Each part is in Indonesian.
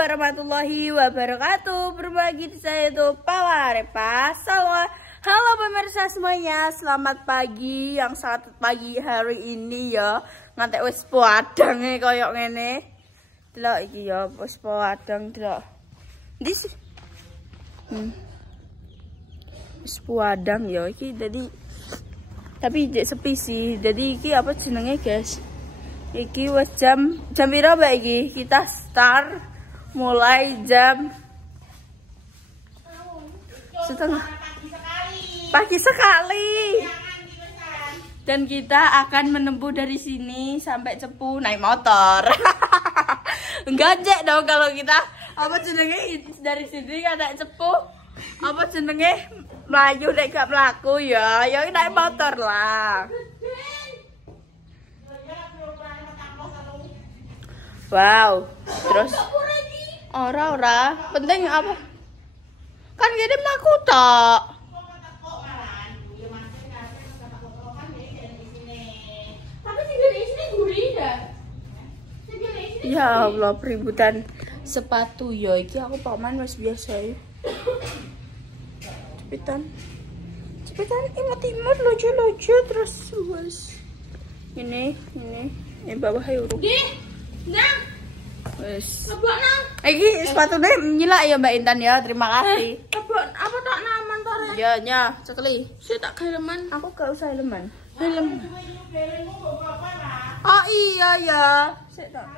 warahmatullahi wabarakatuh. Berbagi saya itu Pawarepa Sawah. Halo pemirsa semuanya, selamat pagi. Yang sangat pagi hari ini ya. Ngantek wis padang koyok ngene. Delok iki ya, wis padang delok. Ndi sih? Wis padang ya iki jadi tapi sepi sih. Jadi iki apa jenenge, guys? Iki wes jam piro mbak iki? Kita start mulai jam setengah pagi sekali. Dan kita akan menempuh dari sini sampai Cepu naik motor. Enggak cek dong kalau kita apa jenenge dari sini naik Cepu. Apa jenenge melayu nek gak mlaku ya. Ya naik motor lah. Wow, terus ora penting apa? Kan gini mlaku tok. Tapi sing di sini gurih dah. Ya Allah, peributan sepatu ya iki aku paman wis biasa ya. Cepetan imut lucu terus wes. Ini bawah ayo. Nah, wes. Iki sepatune nyilak ya Mbak Intan ya. Terima kasih. Apa tak naman tore? Ya nya, cekeli. Saya tak helman. Aku gak usah helman. Helm. Oh iya ya. Sik tak.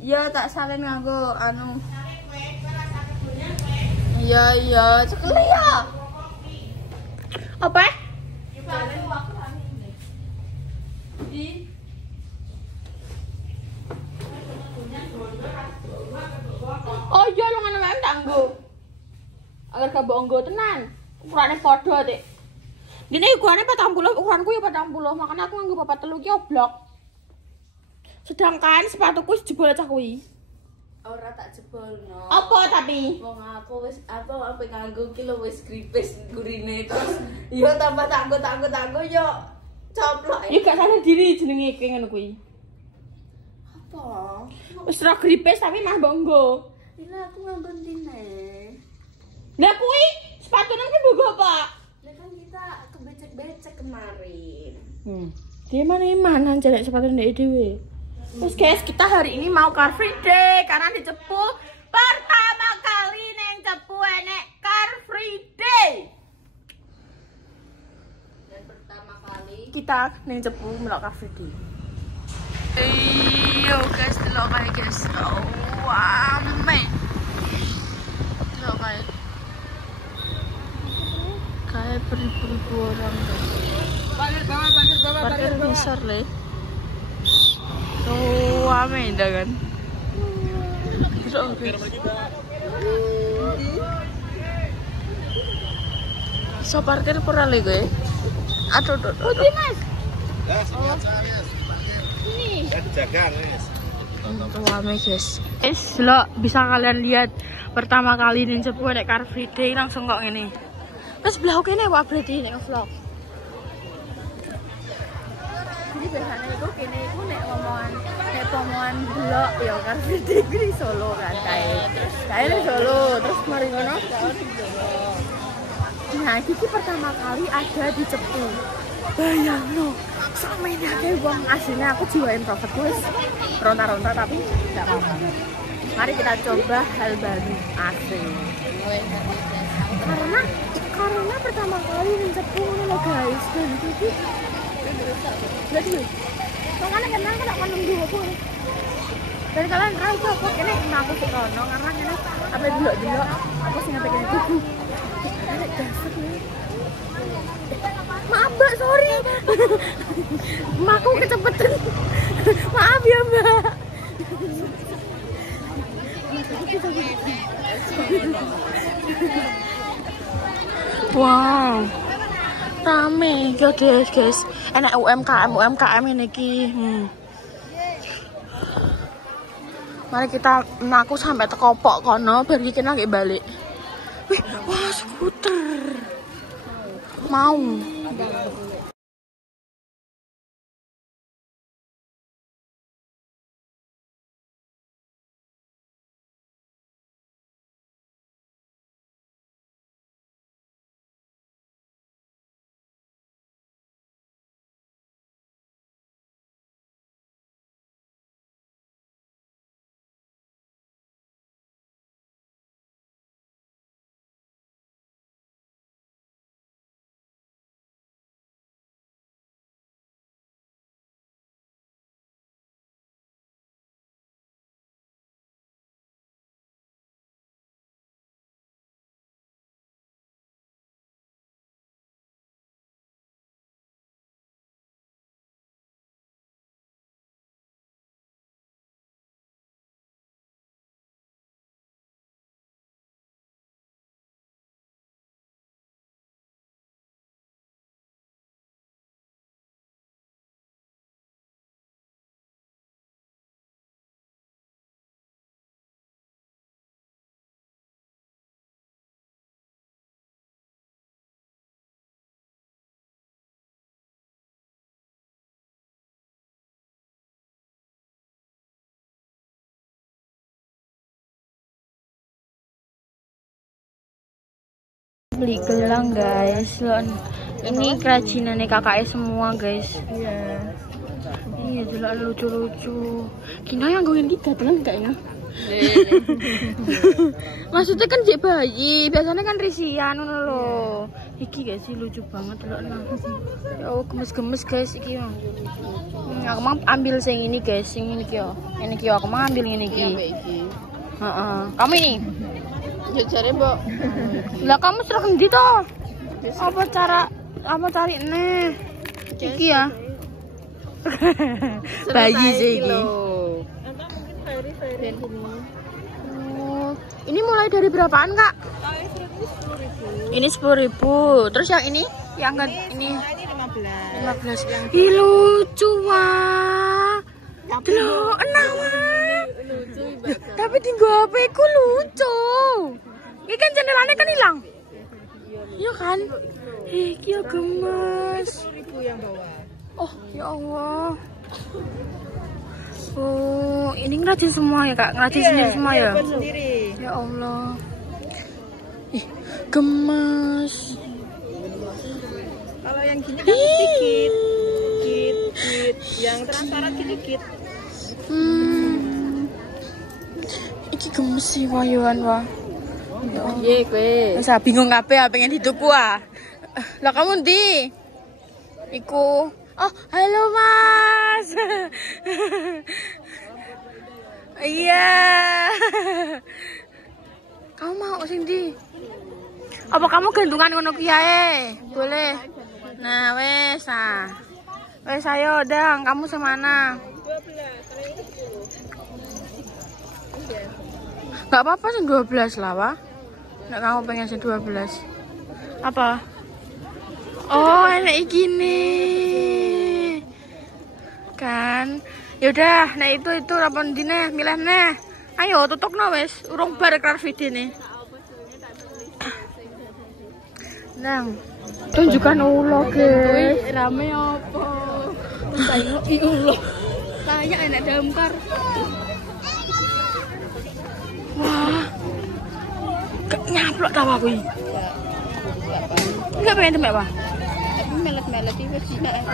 Ya tak salin nganggo anu. Iya, cekeli ya. Apa? Di oh iya lo ngono wae tak nggo. Agar gak mbok nggo tenan. Ukurane padha, Dik. Dene ukurane 40, ukuranku ya 40, makanya aku nganggo 43 ki oblok. Sedangkan sepatuku jebol cah kuwi. Ora tak jebolno. Apa tapi? Wong aku wis apa nganggo ki lho wis gripis gurine terus ya tambah tanggo yo coplok. Ya gak sadar diri jenenge iki ngono kuwi. Apa? Wis ora gripis tapi mah mbok nggo. Iya, aku nganggo tine. Lah kuwi sepatune ki mbok apa? Lah kan kita kebecek-becek kemarin. Di mana jelek sepatune dhewe. Terus guys, kita hari ini mau Car Free Day karena di Cepu pertama kali neng Cepu enek Car Free Day. Dan pertama kali kita neng Cepu melok Car Free Day. Yo guys, delok kae guys. Oh, amen. Delok kae. Kae beribu-ribu orang guys. Parkir besar le. Oh, amen dah kan. So parkir pura le gue. Aduh. Putih mas. Ini. Jaga guys. Rame guys. Lo bisa kalian lihat pertama kali nih Cepu nek Car Free Day langsung kok ngene. Terus belah kene wae berarti nek vlog. Jadi biasanya itu kene iku nek omongan blog ya Car Free Day di Solo kan kae di Solo terus mari ngono nah iki pertama kali ada di Cepu. Bayangno sama ini akeh wong aslinya aku jiwa introvert wis ronta-ronta tapi enggak apa-apa. Mari kita coba hal baru asing. Karena pertama kali di Cepu ngono guys dan iki lagi makanya kenal kan aku nunggu aku dan kalian tahu tuh aku ini aku sih kono karena ini apa dulu aku sih ngetek ini kuku ini dasar nih maaf mbak sorry aku kecepetan maaf ya mbak wow rame guys enak UMKM ini ki. Mari kita naku sampai tekopok kono bar iki nang balik. Wih, wah skuter. Mau. beli gelang guys. Loh, ini kerajinannya kakaknya semua guys. Iya. Iya, jelas lucu-lucu. Kina yang goin kita telan kayaknya. Maksudnya kan jek bayi, biasanya kan risian ngono lho. Iki guys sih lucu banget lho. Ya Allah, gemes-gemes guys iki yo. Aku mau ambil sing ini guys, sing ini ki yo. Ini ki yo aku mau ambil ini ki. Heeh. Kamu ini? Jajare, Mbok. Lah kamu sudah ngendi to? Apa cari nih? Iki ya. Bayi sih iki. Oh, ini mulai dari berapaan, Kak? Ini 10.000. Terus yang ini? Yang enggak ini 15. Ih, lucu wah. Loh, enak wah. Tapi tinggal HP ku lucu. Ini kan jendelanya kan hilang. Iya kan? Iki gemes. 10.000 yang bawah. Oh, ya Allah. Oh, ini ngerajin semua ya, Kak? Ngerajin sendiri semua ya? Sendiri. Ya Allah. Ih, gemes. Kalau yang gini kan sedikit. Yang transparan sedikit. Iki gemes sih wayuan wah. Iya, kowe. Saya bingung ngapain pengen dituku ah. Lah kamu ndi? Iku. Oh, halo Mas. Iya. Kamu mau sing ndi? Apa kamu gantungan ngono ki ae? Boleh. Nah, wes ah. Wes ayo dang, kamu semana? 12. Gak apa-apa sih 12 lah, Wah. Nggak kamu pengen sih 12. Apa? Oh, enak iki nih. Kan. Yaudah, nah itu rapon dine milih neh. Ayo tutupno wes, urung bar karo videne. Nang, tunjukkan ulo, guys. Rame apa? Sayo ulo. Kayak enak damkar. Wah. Gak nyaplok tawa kuwi. Enggak pengen temek, Pak. Tapi melet-melet iki wis cilik ae.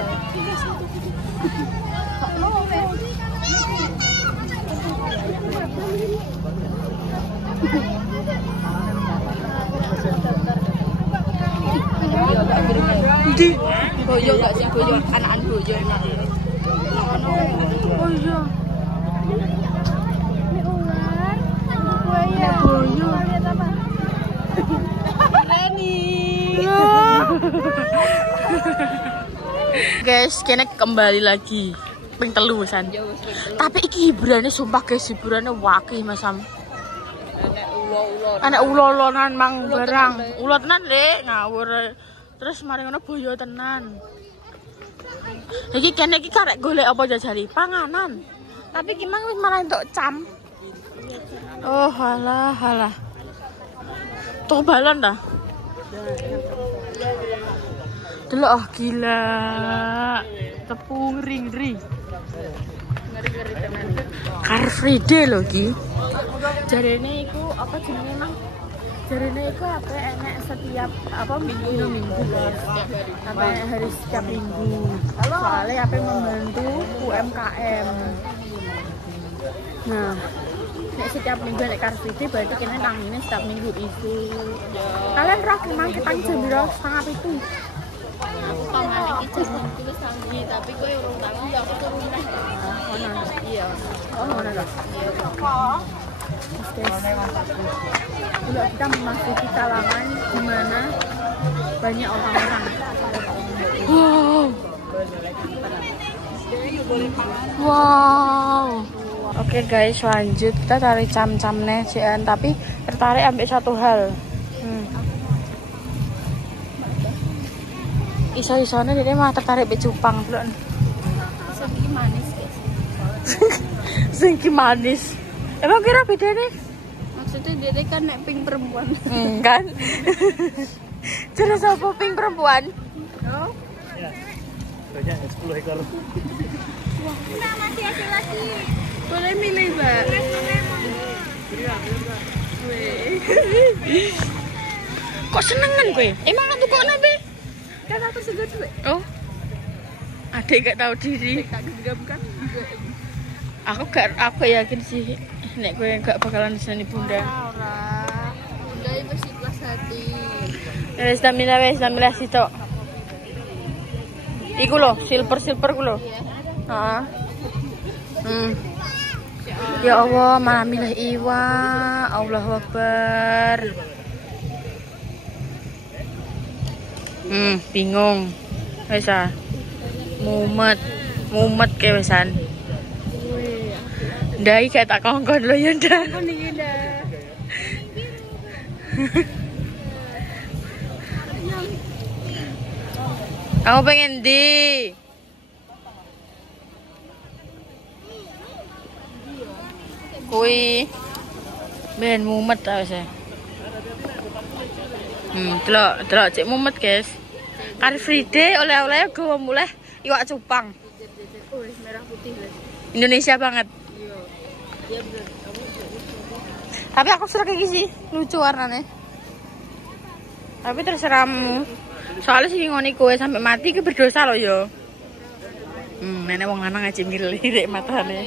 Di boyo gak sih boyo anak-anak boyo. Oh iya. Ini ular. Buaya. Boyo. Guys, kene kembali lagi ping telusan. Tapi iki hiburannya sumpah guys, hiburannya wakih masam. Anak ulo-ulonan mang barang. Ulo tenan Lek, ngawur. Terus mari ngono boyo tenan. Iki kene iki karek golek apa jajari panganan. Tapi ki mang wis malah entuk cam. Oh, halah. Tuh balon dah. Delok oh gila. Tepung ring. Car Free Day lho ki. Jarene iku apa jenenge Mang? Jarene iku apa enek setiap apa minggu guys. Apa hari setiap minggu. Soalnya apa membantu UMKM. Nah, nek setiap minggu nek Car Free Day berarti kene tangine setiap minggu itu. Kalian roh memang kita jam 2:30 Pangan iki jam 10 tangi, tapi kowe urung tangi ya aku turun neh. Ono. Iya. Oh, ono dah. Udah kita memasuki kalangan di mana banyak orang-orang. Wow. Oke guys, lanjut kita cari cam-cam nih, tapi tertarik ambil satu hal. Iso-isone dia mah tertarik be cupang lho. Sing manis, guys. Sing manis. Emang kira beda nih? Maksudnya dia kan nek pink perempuan. Kan? Jelas apa pink perempuan? Oh. Ya. Banyak 10 ekor. Wah, nah, masih hasil lagi. Boleh milih, Mbak. Kok senengan kowe? Emang aku kok nabe? Kan aku sudah duit. Oh. Adik gak tahu diri. Tak genggam-kan. Aku yakin sih nek kowe gak bakalan disani Bunda. Ora. Bunda iki wis ikhlas hati. Wis tamila sitok. Iku lho, silver ku lho. Heeh. Ya Allah, malah milih iwa. Allahu Akbar. Bingung. Wis ah. Mumet ke wesan. Ndai kayak tak kongkon lho ya ndak. Kon iki ndak. Kamu pengen di? Kui ben mumet ta wis. Delok cek mumet, guys. Car Free Day oleh-oleh gowo muleh iwak cupang. Oh, wis merah putih wis. Indonesia banget. Iya. Iya bener. Tapi aku suka kayak gini sih, lucu warnanya. Tapi terserahmu. Soalnya sih ngoni kowe sampai mati ke berdosa loh yo. Nenek wong lanang aja ngelirik matane.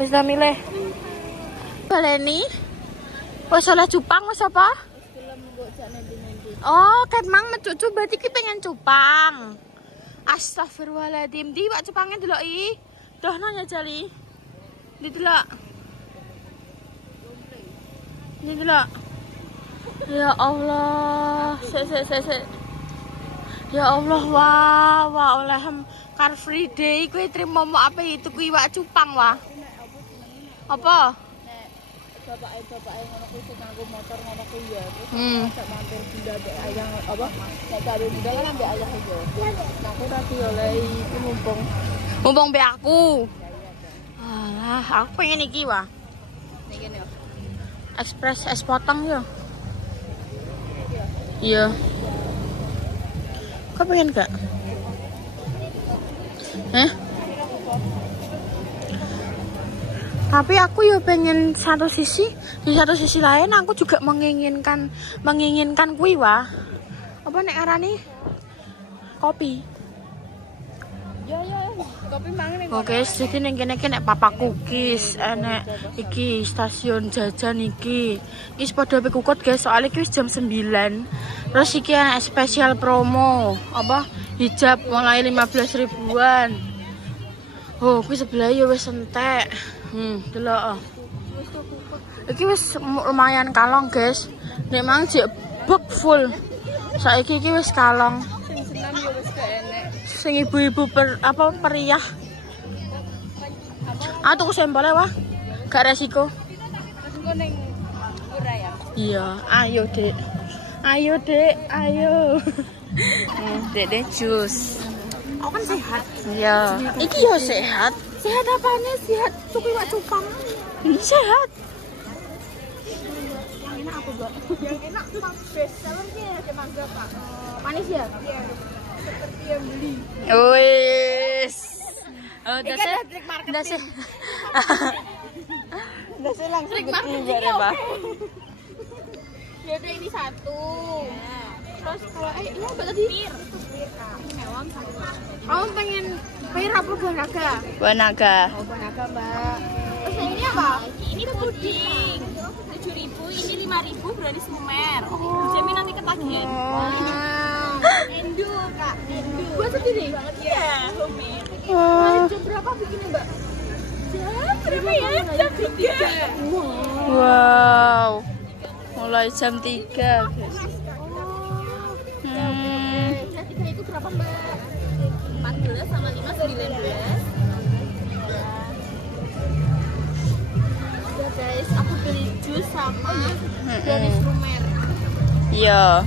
Wis ta milih. Baleni. Wis oleh cupang wis apa? Oh, kan mang mencucu berarti ki pengen cupang. Astagfirullahaladzim. Di wak cupangnya deloki. Doh nanya jali. Di delok. Di delok. Ya Allah. Sik. Ya Allah, wah oleh Car Free Day kuwi trimo mau apa itu kuwi wak cupang wah. Apa? Bapak-bapak ngono kuwi sing nganggo motor ngono kuwi ya. Terus sak mampir Bunda mbek ayah apa? Nek karo Bunda kan ambek ayah yo. Nah, aku tadi oleh iki Mumpung mbek aku. Alah, aku pengen iki wah. Ning kene yo. Express es potong yo. Iya. Kau pengen gak? Tapi aku ya pengen satu sisi, di satu sisi lain aku juga menginginkan kuwi wah. Apa nek arane? Kopi. Ya, kopi mangan ning. Oke, jadi ning kene nek Papa Cookies, enek iki stasiun jajan iki. Iki padha kukut guys, soalnya iki wis jam 9. Terus iki enek spesial promo, apa? Hijab mulai 15 ribuan. Oh, kuwi sebelah ya wis entek. Delok. Iki wis lumayan kalong, guys. Nek mang jek bek full. Saiki iki wis kalong. Sing senam ya wis gak enek. Sing ibu-ibu periah. Tuku sampel wah. Gak resiko. Engko ning Uraya. Iya, ayo, Dek. Ayo. Dek jus. Aku kan sehat. Iya. Iki yo sehat. Sehat apanya? Sehat cukup iwak cupang. Sehat. Yang enak apa, Mbak? Yang enak best sellernya ada mangga, Pak. Manis ya? Iya. Seperti yang beli. Wis. Oh, Trik marketing. Udah langsung Trik marketing ya, Pak. Ya udah ini satu. Terus kalau ini apa tadi? Pir. Mewam satu. Kamu pengen pir apa buah naga? Buah naga. Oh, buah naga, Mbak. Terus ini apa? Ini puding. 7.000, ini 5.000 berani Sumer. Jamin nanti ketagihan. Endu, Kak. Endu. Buat sendiri? Iya, homemade. Jam berapa bikinnya, Mbak? Jam berapa ya? Jam 3. Wow. Mulai jam 3, guys. Jam 3 itu berapa, Mbak? 14 sama 5, 19. Ya guys, aku beli jus sama brownies Sumer. Iya.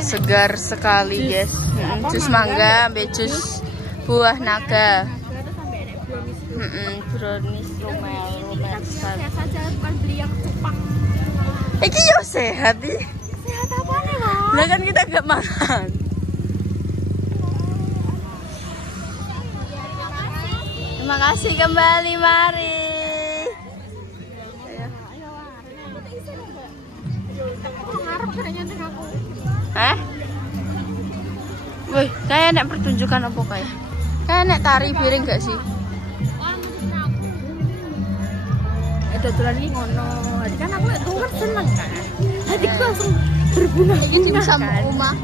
Segar sekali, guys. Jus mangga, jus buah naga. Brownies Sumer sekali. Sehat saja, bukan beli yang cupang. Iki yo sehat nih. Sehat apa nih, Bang? Lah kan kita gak makan. Terima kasih kembali, mari. Wih, kayak nek pertunjukan apa kayak? Kayak nek tari piring gak sih? Dodolan iki ngono. Jadi kan aku lek tuwet seneng kan. Jadi aku langsung berbunga. Iki dimsum omah.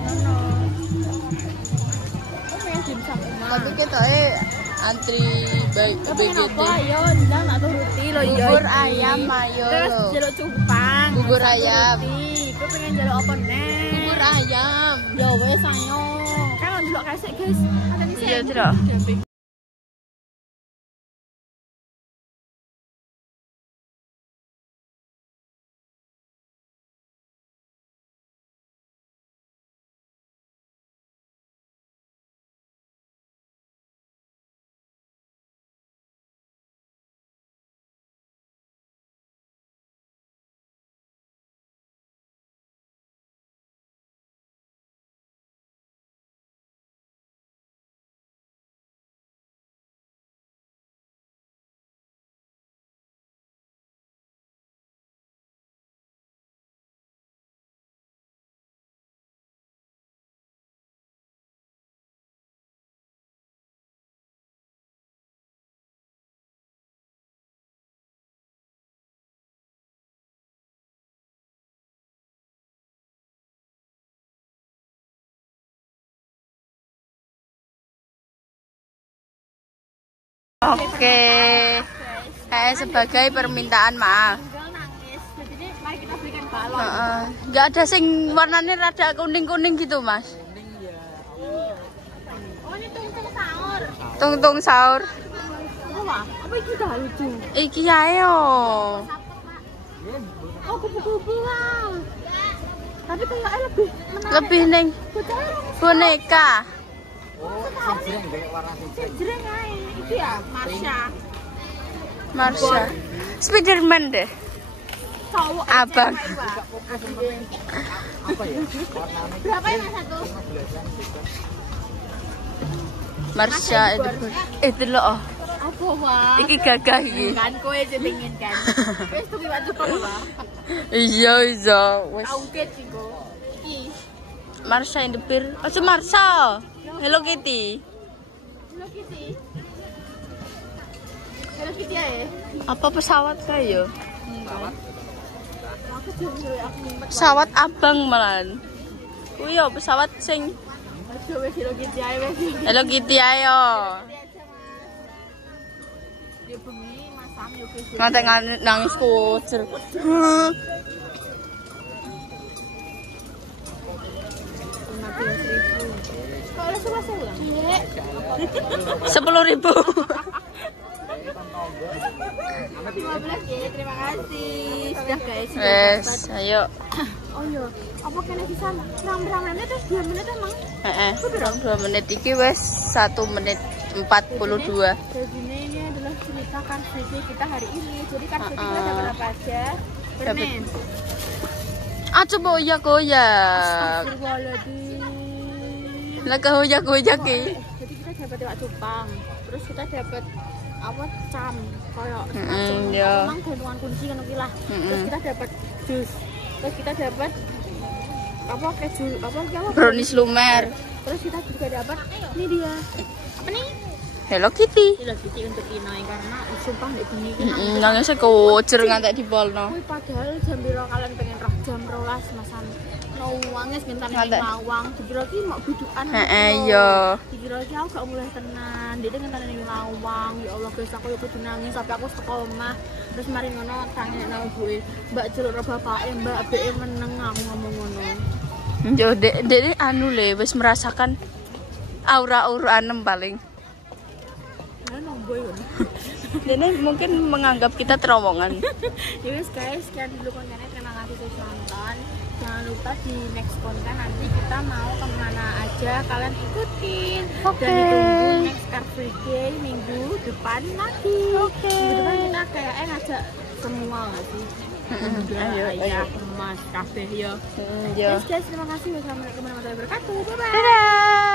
Tapi ketoke antri baik BGT. Ayo, ndak nak turuti lho ya. Bubur ayam ayo. Terus jeluk cupang. Bubur ayam. Aku pengen jeluk apa nih? Bubur ayam. Ya wes ayo. Kan ndelok kasih, guys. Ada di sini. Iya, Dro. Oke. Sebagai permintaan maaf. Nangis. Jadi mari kita belikan balon. Nggak ada sing warnanya rada kuning-kuning gitu, Mas. Oh, ini tungtung sahur. Tungtung sahur. Apa iki dah lucu? Iki ayo. Oh, kupu-kupu lah. Tapi kayaknya lebih menarik. Lebih neng boneka. Oh, sing jreng warna sing Jreng ae. Iki ya, Marsha. Spiderman deh. Cowok Abang. apa ya? Warnanya Berapa ya Mas satu? Marsha itu loh. Apa wae? Iki gagah iki. Kan kowe sing pengen kan. Wis tuku batu apa? Iya wis. Auket iku. Iki. Marsha in the beer. Oh, Marsha. Hello Kitty. Hello Kitty. Hello Kitty ae. Apa pesawat kayak? Aku jujur aku ngumpet. Pesawat abang malan. Kuwi yo pesawat sing Aduh wis Hello Kitty ae wis. Hello Kitty ayo. Dia bengi Mas Sam yo wis. Ngantek nangis kucur. Kalau selesai ulang. 10.000. 15 ya, terima kasih. Sudah guys. Wes, ayo. Oh iya, apa kena di sana? Ram-ramnya terus 2 menit emang? Heeh. 2 menit iki wes 1 menit 42. Jadi ini adalah cerita Car Free Day kita hari ini. Jadi Car Free Day kita dapat apa aja? Permen. Coba goyak-goyak. Astagfirullahaladzim. Lah goyak-goyak iki. Jadi kita dapat iwak cupang. Terus kita dapat apa cam kayak ya. memang gantungan kunci kan lah. Terus kita dapat jus. Terus kita dapat apa keju apa brownies lumer. Terus kita juga dapat ini dia. Apa nih? Hello Kitty. Hello Kitty untuk Inai karena sumpah ndek bengi iki nangis kucur ngantek dipolno. kuwi padahal jam piro kalian pengen roh jam 12 masan. Wangis minta ning lawang dikira ki mau bidukan. Heeh iya. Dikira ki aku gak mulai tenan. Dia ngenteni ning lawang. Ya Allah guys aku yo kudu nangis sampai aku teko omah. Terus mari ngono tangi nang ibuke. Mbak jeluk karo bapake, Mbak BE meneng aku ngomong ngono. Yo dek anu le wis merasakan aura-aura anem paling. Nah nomboy yo. Dene mungkin menganggap kita terowongan. Ya wis guys, sekian dulu kontennya. Terima kasih sudah nonton. Jangan lupa di next konten nanti kita mau kemana aja kalian ikutin. Dan ditunggu next Car Free Day minggu depan lagi. Minggu depan kita kayaknya ngajak semua nggak sih? Ayo, ayah, emas, kafe, yo. Yes guys, terima kasih. Wassalamualaikum warahmatullahi wabarakatuh. Bye bye. Dadah.